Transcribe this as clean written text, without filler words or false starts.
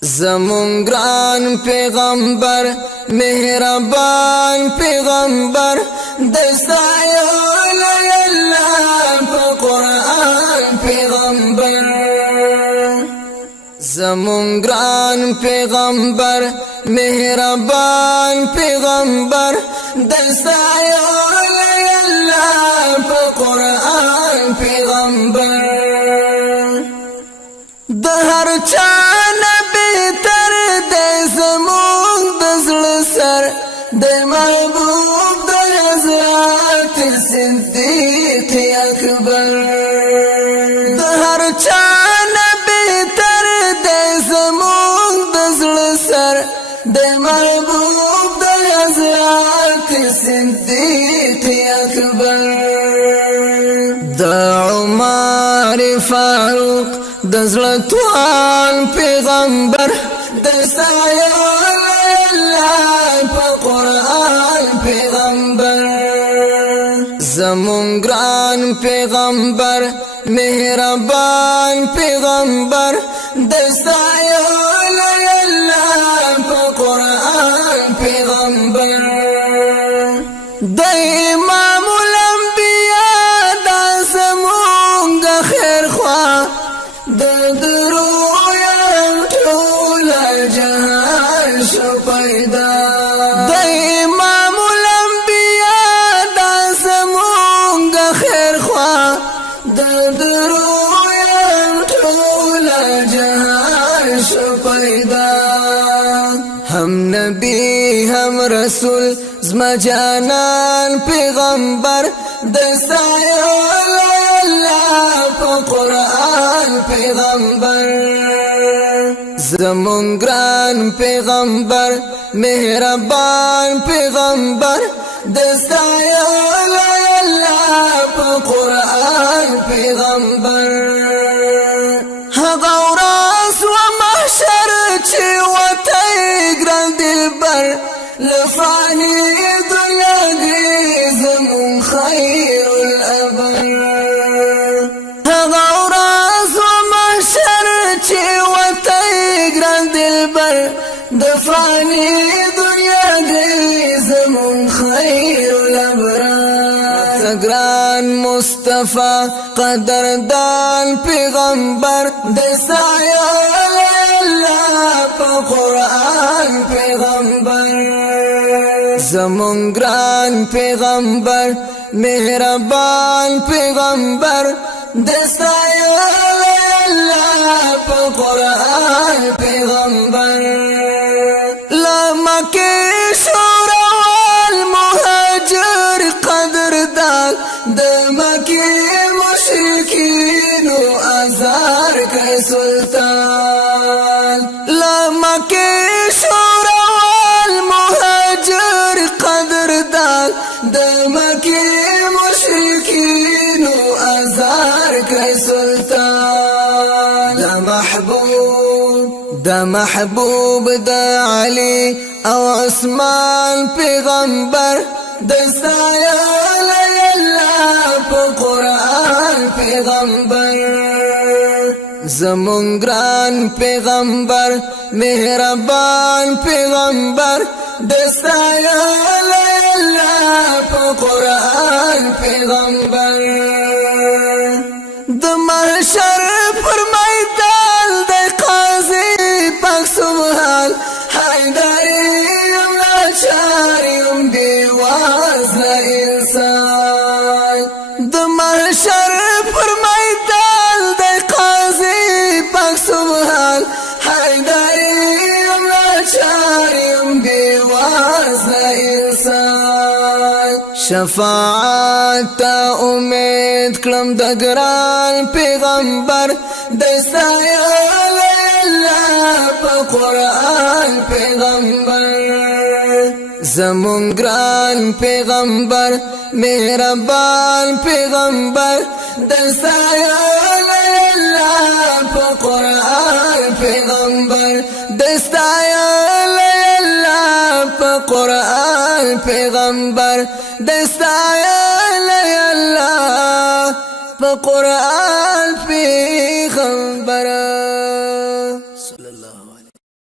زمون گران پیغمبر مهربان پیغمبر دستایو الله په قرآن پیغمبر زمون گران پیغمبر مهربان پیغمبر دستایو الله په قرآن پیغمبر د هر چا د محبوب د حضرت صدیق اکبر د هر چا نبی تر د زمون د زړه سر د محبوب د حضرت صدیق اکبر د عمر فاروق د زړه توان پیغمبر د سایه قرآن پیغمبر زمون گران پیغمبر مهربان پیغمبر دستایو الله په قرآن پیغمبر د امام الانبیاء د زمون خیر خوا د درو ټول جهان شو پیدا هم نبی هم رسول زما جانان پیغمبر دستایو الله په قرآن پیغمبر زمون گران پیغمبر مهربان پیغمبر دستایو الله په قرآن پیغمبر هغه ورځ و محشر چې لفاني دنيا دي زمون خير الأبر هذا وراز ومحشر چه وتيقران دلبر دفاني دنيا دي زمون خير الأبر تقران مصطفى قدردان پیغمبر دستایو الله په قرآن پیغمبر زمون گران پیغمبر مهربان پیغمبر دستایو الله په قرآن پیغمبر لما کې شورا المهاجر قدردان د مکه مشرکین او ازار کې سلطان لما کې شورا د مکه مشرکین او ازار کې سلطان د محبوب د علی او عثمان پیغمبر دستایو الله په قرآن پیغمبر زمون گران پیغمبر مهربان پیغمبر دستایو الله په قرآن پیغمبر د محشر پر میدان د قاضي پاک سبحان حیدریم لاچاریم بیوازن انسان د محشر پر میدان د قاضي پاک سبحان حیدریم لاچاریم بیوازن انسان شفاعت امید کلم د گران پیغمبر دستایو الله په قرآن پیغمبر زمون گران پیغمبر مهربان پیغمبر دستایو الله په قرآن پیغمبر دستایو قرآن پیغمبر دستایو الله په قرآن پیغمبر